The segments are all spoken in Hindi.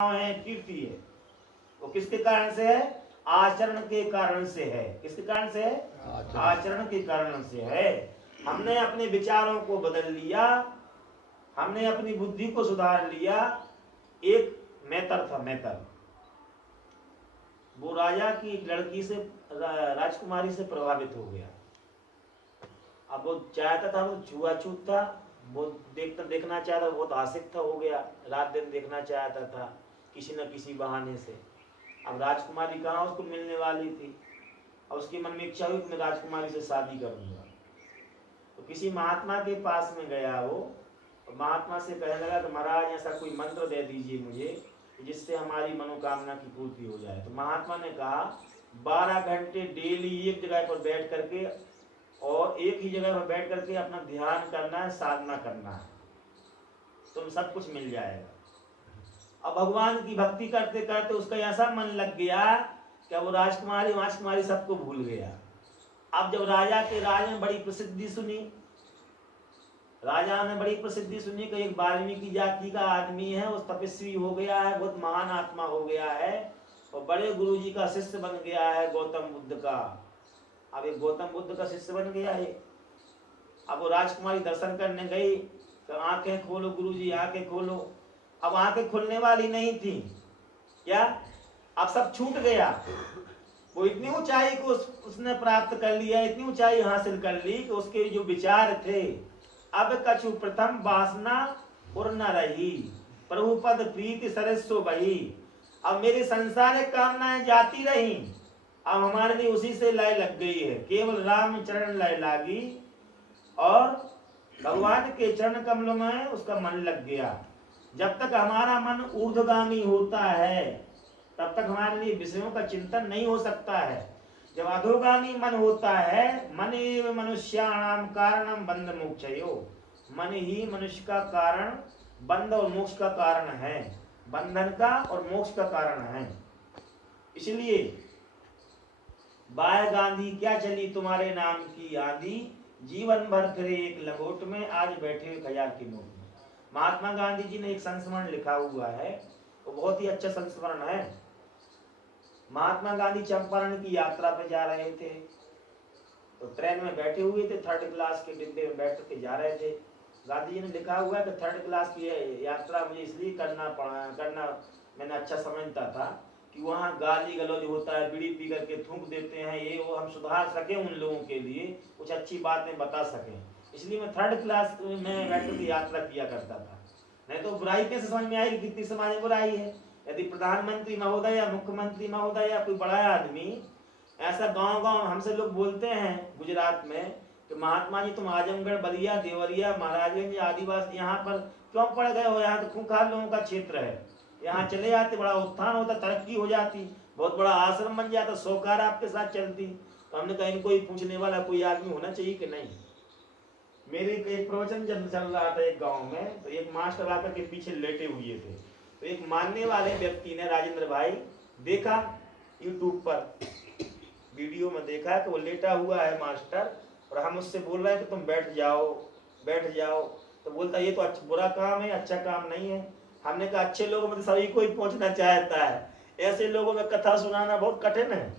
है, कीर्ति है, वो किसके कारण से है? आचरण के कारण से है। किसके कारण से है? आचरण के कारण से है। हमने अपने विचारों को बदल लिया, हमने अपनी बुद्धि को सुधार लिया। एक मैतर था, मैतर, वो राजा की लड़की से, राजकुमारी से प्रभावित हो गया। अब वो चाहता था, वो छुआछूत था, वो देखना चाहता, बहुत आशिक था, हो गया, रात दिन देखना चाहता था किसी न किसी बहाने से। अब राजकुमारी कहाँ उसको मिलने वाली थी। अब उसके मन में इच्छा हुई कि मैं राजकुमारी से शादी करूंगा। तो किसी महात्मा के पास में गया वो, और महात्मा से कहने लगा कि महाराज ऐसा कोई मंत्र दे दीजिए मुझे जिससे हमारी मनोकामना की पूर्ति हो जाए। तो महात्मा ने कहा 12 घंटे डेली एक जगह पर बैठ करके, और एक ही जगह पर बैठ करके अपना ध्यान करना है, साधना करना है, तुम सब कुछ मिल जाएगा। अब भगवान की भक्ति करते करते उसका ऐसा मन लग गया कि वो राजकुमारी सबको भूल गया। अब जब राजा ने बड़ी प्रसिद्धि सुनी, राजा ने बड़ी प्रसिद्धि सुनी कि एक वाल्मीकि जाति का आदमी है, वो तपस्वी हो गया है, बहुत महान आत्मा हो गया है, और बड़े गुरु जी का शिष्य बन गया है, गौतम बुद्ध का। अब एक गौतम बुद्ध का शिष्य बन गया है। अब वो राजकुमारी दर्शन करने गई तो आंखें खोलो गुरुजी, आंखें खोलो। अब आंखें खुलने वाली नहीं थी, क्या? अब सब छूट गया। वो इतनी ऊंचाई को उसने प्राप्त कर लिया, इतनी ऊंचाई हासिल कर ली कि उसके जो विचार थे, अब कछु प्रथम वासना उर न रही, प्रभु पद प्रीति सरस्व बही। अब मेरी संसारिक कामनाएं जाती रही, अब हमारे लिए उसी से लय लग गई है, केवल राम चरण लय लागी, और भगवान के चरण कमलों में उसका मन लग गया। जब तक हमारा मन ऊर्ध्वगामी होता है तब तक हमारे लिए विषयों का चिंतन नहीं हो सकता है। जब अधोगामी मन होता है, मन एव मनुष्याणाम कारणम बंध मोक्षयो, मन ही मनुष्य का कारण, बंध और मोक्ष का कारण है, बंधन का और मोक्ष का कारण है। इसलिए बाय गांधी क्या चली तुम्हारे नाम की आंधी, जीवन भर फिरे एक लंगोट में, आज बैठे 1000 की नोट में। महात्मा गांधी जी ने एक संस्मरण लिखा हुआ है, वो बहुत ही अच्छा संस्मरण है। महात्मा गांधी चंपारण की यात्रा पे जा रहे थे, तो ट्रेन में बैठे हुए थे, 3rd क्लास के डिब्बे में बैठ के जा रहे थे। गांधी जी ने लिखा हुआ है कि 3rd क्लास की यात्रा मुझे इसलिए करना मैंने अच्छा समझता था कि वहाँ गाली गलौज होता है, बीड़ी पी करके थूक देते हैं, ये वो, हम सुधार सके, उन लोगों के लिए कुछ अच्छी बातें बता सकें, इसलिए मैं 3rd क्लास में बैठ कर यात्रा किया करता था। नहीं तो बुराई कैसे समझ में आएगी, कितनी समाज में बुराई है। यदि प्रधानमंत्री महोदय या मुख्यमंत्री महोदय या कोई बड़ा आदमी ऐसा गांव हमसे लोग बोलते हैं गुजरात में कि महात्मा जी तुम आजमगढ़, बलिया, देवरिया, महाराजगंज, आदिवासी यहाँ पर क्यों पड़ गए हो, यहाँ तो खूंखार लोगों का क्षेत्र है, यहाँ चले जाते, बड़ा उत्थान होता, तरक्की हो जाती, बहुत बड़ा आश्रम बन जाता, सौकार आपके साथ चलती। तो हमने कहा इनको ही पूछने वाला कोई आदमी होना चाहिए कि नहीं। मेरे एक प्रवचन जब चल रहा था एक गांव में, तो एक मास्टर आकर के पीछे लेटे हुए थे, तो एक मानने वाले व्यक्ति ने, राजेंद्र भाई, देखा यूट्यूब पर वीडियो में, देखा कि वो लेटा हुआ है मास्टर, और हम उससे बोल रहे हैं कि तुम बैठ जाओ बैठ जाओ, तो बोलता ये तो अच्छा बुरा काम है, अच्छा काम नहीं है। हमने कहा अच्छे लोगों में तो सभी को ही पहुंचना चाहता है, ऐसे लोगों में कथा सुनाना बहुत कठिन है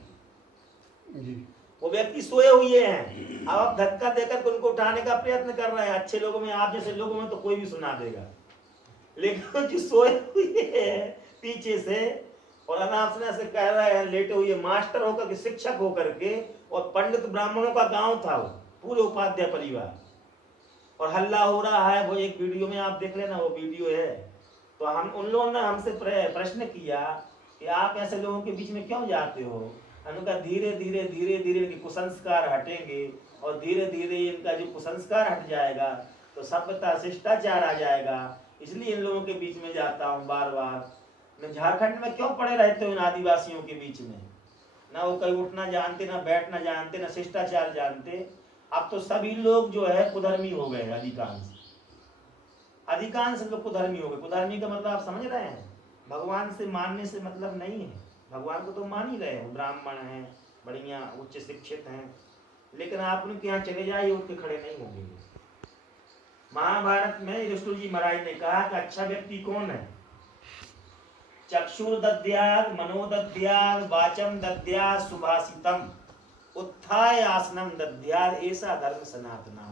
जी। वो व्यक्ति सोए हुए हैं, अब आप धक्का देकर उनको उठाने का प्रयत्न कर रहे हैं। अच्छे लोगों में, आप जैसे लोगों में तो कोई भी सुना देगा, लेकिन जो सोए हुए हैं पीछे से और अनापसना से कह रहे हैं, लेटे हुए, मास्टर होकर के, शिक्षक होकर के, और पंडित ब्राह्मणों का गांव था वो, पूरे उपाध्याय परिवार, और हल्ला हो रहा है। वो एक वीडियो में आप देख लेना, वो वीडियो है। तो हम, उन लोगों ने हमसे प्रश्न किया कि आप ऐसे लोगों के बीच में क्यों जाते हो। हमने कहा धीरे धीरे धीरे धीरे इनके कुसंस्कार हटेंगे, और धीरे धीरे इनका जो कुसंस्कार हट जाएगा तो सभ्यता, शिष्टाचार आ जाएगा, इसलिए इन लोगों के बीच में जाता हूँ बार बार। मैं झारखंड में क्यों पड़े रहते हो इन आदिवासियों के बीच में, ना वो कहीं उठना जानते, ना बैठना जानते, ना शिष्टाचार जानते। अब तो सभी लोग जो है कुधर्मी हो गए, अधिकांश लोग कुधर्मी हो गए। कुधर्मी का मतलब आप समझ रहे हैं, भगवान से मानने से मतलब नहीं है, भगवान को तो मान ही रहे हैं, ब्राह्मण हैं, बढ़िया उच्च शिक्षित हैं, लेकिन आप उनके यहाँ चले जाइए, उठ के खड़े नहीं होंगे। महाभारत में युधिष्ठिर जी महाराज ने कहा कि अच्छा व्यक्ति कौन है, चक्षुर दद्यात् मनो दद्यात् वाचम दद्यात् सुभाषितम उत्थाय आसनम दद्यात् ऐसा धर्म सनातना।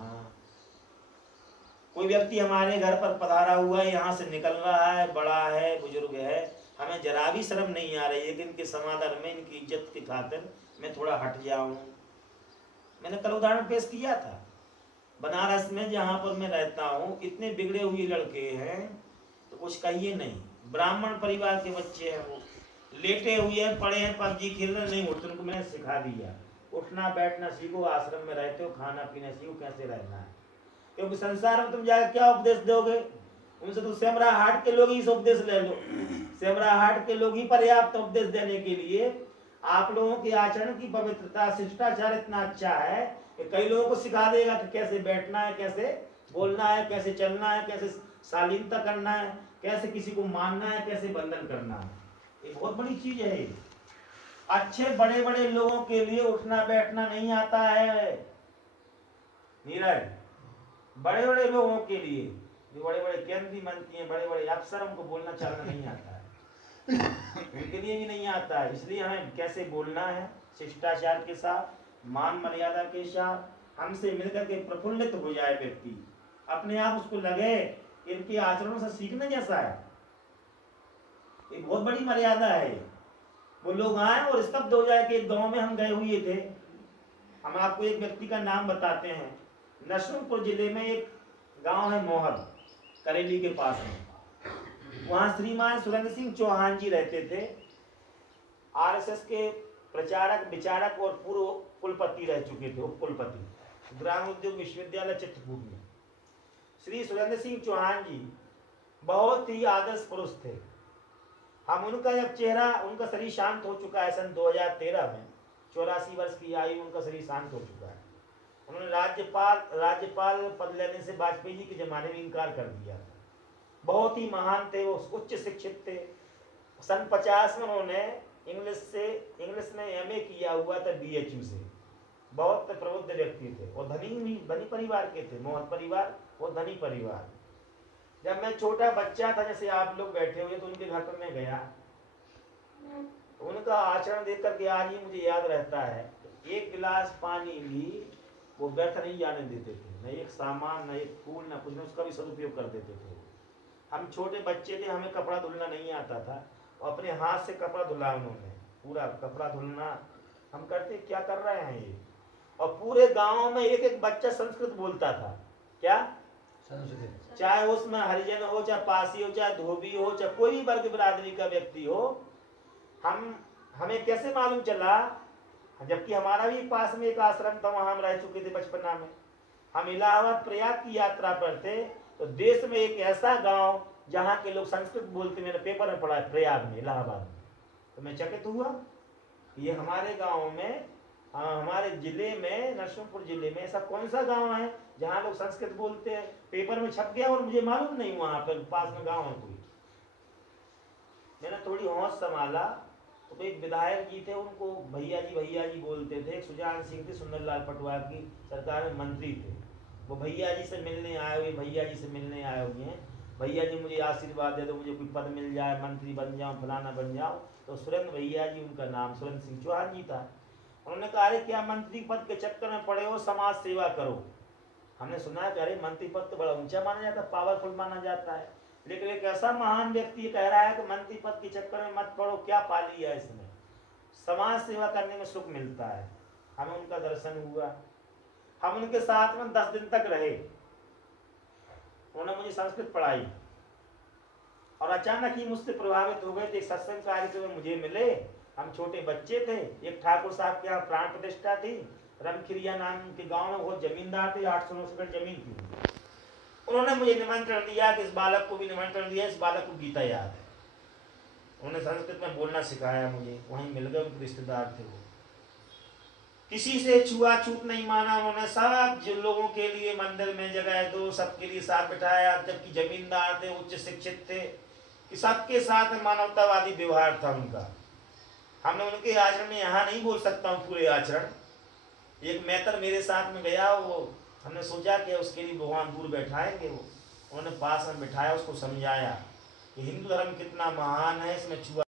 कोई व्यक्ति हमारे घर पर पधारा हुआ है, यहाँ से निकल रहा है, बड़ा है, बुजुर्ग है, हमें जरा भी शर्म नहीं आ रही है कि इनके समादर में, इनकी इज्जत की खातिर मैं थोड़ा हट जाऊं। मैंने कल उदाहरण पेश किया था, बनारस में जहाँ पर मैं रहता हूँ इतने बिगड़े हुए लड़के हैं तो कुछ कहिए नहीं। ब्राह्मण परिवार के बच्चे हैं, वो लेटे हुए हैं, पड़े हैं, पबजी खेल रहे, नहीं उठते। उनको मैंने सिखा दिया, उठना बैठना सीखो, आश्रम में रहते हो, खाना पीना सीखो, कैसे रहना है। क्योंकि संसार में तुम जाकर क्या उपदेश दोगे? उनसे तो सेमरा हाट के लोग ही उपदेश ले लो। सेमरा हाट के लोग ही पर्याप्त उपदेश देने के लिए। आप लोगों के आचरण की पवित्रता, शिष्टाचार इतना अच्छा है कि कई लोगों को सिखा देगा कि कैसे बैठना है, कैसे बोलना है, कैसे चलना है, कैसे शालीनता करना है, कैसे किसी को मानना है, कैसे बंधन करना है। ये बहुत बड़ी चीज है। अच्छे बड़े बड़े लोगों के लिए उठना बैठना नहीं आता है नीरज। बड़े बड़े लोगों के लिए, जो बड़े बड़े केंद्रीय मंत्री हैं, बड़े बड़े अफसर, उनको बोलना चलना नहीं आता है, उनके लिए भी नहीं आता है। इसलिए हमें कैसे बोलना है, शिष्टाचार के साथ, मान मर्यादा के साथ। हमसे मिलकर के प्रफुल्लित हो जाए व्यक्ति, अपने आप उसको लगे इनके आचरणों से सीखने जैसा है। ये बहुत बड़ी मर्यादा है। वो लोग आए और स्तब्ध हो जाए कि एक गांव में हम गए हुए थे। हम आपको एक व्यक्ति का नाम बताते हैं। नरसिंहपुर जिले में एक गांव है मोहर, करेली के पास में। वहां श्रीमान सुरेंद्र सिंह चौहान जी रहते थे। आरएसएस के प्रचारक, विचारक और पूर्व कुलपति रह चुके थे, उप कुलपति, ग्राम उद्योग विश्वविद्यालय चित्रकूट में। श्री सुरेंद्र सिंह चौहान जी बहुत ही आदर्श पुरुष थे। हम उनका जब चेहरा, उनका शरीर शांत हो चुका है सन 2013 में, 84 वर्ष की आयु, उनका शरीर शांत हो चुका है। उन्होंने राज्यपाल पद लेने से वाजपेयी जी के जमाने में इनकार कर दिया था। बहुत ही महान थे वो, उच्च शिक्षित थे। सन 50 में उन्होंने इंग्लिश में एमए किया हुआ था बीएचयू से। बहुत प्रबुद्ध व्यक्ति थे और धनी परिवार के थे। मोहन परिवार और धनी परिवार। जब मैं छोटा बच्चा था, जैसे आप लोग बैठे हुए, तो उनके घर पर मैं गया। उनका आचरण देख करके आज ही मुझे याद रहता है। एक गिलास पानी भी वो व्यर्थ नहीं जाने देते थे, न एक सामान, न एक फूल, न कुछ, न उसका भी सदुपयोग कर देते थे। हम छोटे बच्चे थे, हमें कपड़ा धुलना नहीं आता था, और अपने हाथ से कपड़ा धुला उन्होंने, पूरा कपड़ा धुलना। हम करते क्या कर रहे हैं ये। और पूरे गांव में एक एक बच्चा संस्कृत बोलता था। क्या संस्कृत? चाहे उसमें हरिजन हो, चाहे पासी हो, चाहे धोबी हो, चाहे कोई भी वर्ग बिरादरी का व्यक्ति हो। हमें कैसे मालूम चला? जबकि हमारा भी पास में एक आश्रम था, वहां हम रह चुके थे बचपना में। हम इलाहाबाद प्रयाग की यात्रा पर थे, तो देश में एक ऐसा गांव जहां के लोग संस्कृत बोलते, मैंने पेपर में पढ़ा, प्रयाग में, इलाहाबाद में। तो मैं चकित हुआ, ये हमारे गांव में, हमारे जिले में, नरसिंहपुर जिले में ऐसा कौन सा गांव है जहां लोग संस्कृत बोलते हैं। पेपर में छप गया और मुझे मालूम नहीं वहां पर पास में गांव है कोई। मैंने थोड़ी होश संभाला तो एक विधायक जी थे, उनको भैया जी बोलते थे। एक सुजान सिंह थे, सुंदरलाल पटवार की सरकार में मंत्री थे। वो भैया जी से मिलने आए हुए हैं। भैया जी मुझे आशीर्वाद दे दो, मुझे कोई पद मिल जाए, मंत्री बन जाऊं, फलाना बन जाऊं। तो सुरेंद्र भैया जी, उनका नाम सुरेंद्र सिंह चौहान जी था। उन्होंने कहा, अरे क्या मंत्री पद के चक्कर में पड़े हो, समाज सेवा करो। हमने सुना है कि अरे मंत्री पद तो बड़ा ऊंचा माना जाता है, पावरफुल माना जाता है। लेकिन एक ऐसा महान व्यक्ति कह रहा है कि मंत्री पद के चक्कर में मत पड़ो, क्या पा लिया है इसमें। समाज सेवा करने में सुख मिलता है। हमें उनका दर्शन हुआ, हम उनके साथ में 10 दिन तक रहे। उन्होंने मुझे संस्कृत पढ़ाई और अचानक ही मुझसे प्रभावित हो गए थे। सत्संग कार्यक्रम में मुझे मिले, हम छोटे बच्चे थे। एक ठाकुर साहब के यहाँ प्राण प्रतिष्ठा थी, रमखिरिया नाम के गांव में, बहुत जमींदार थे, 800-900 एकड़ जमीन थी। उन्होंने मुझे निमंत्रण दिया कि इस बालक को भी निमंत्रण दिया, इस बालक को गीता याद है। उन्होंने संस्कृत में बोलना सिखाया मुझे। वहीं मिल गए, उनके रिश्तेदार थे वो। किसी से छुआछूत नहीं माना उन्होंने। सब जिन लोगों के लिए मंदिर में जगह दो, सबके लिए साथ बिठाया। जबकि जमींदार थे, उच्च शिक्षित थे, कि सबके साथ मानवतावादी व्यवहार था उनका। हमने उनके आचरण में यहाँ नहीं बोल सकता हूँ पूरे आचरण। एक मेहतर मेरे साथ में गया, वो हमने सोचा कि उसके लिए भगवान दूर बैठाएंगे। वो उन्होंने पास में बिठाया, उसको समझाया कि हिंदू धर्म कितना महान है, इसमें छुआ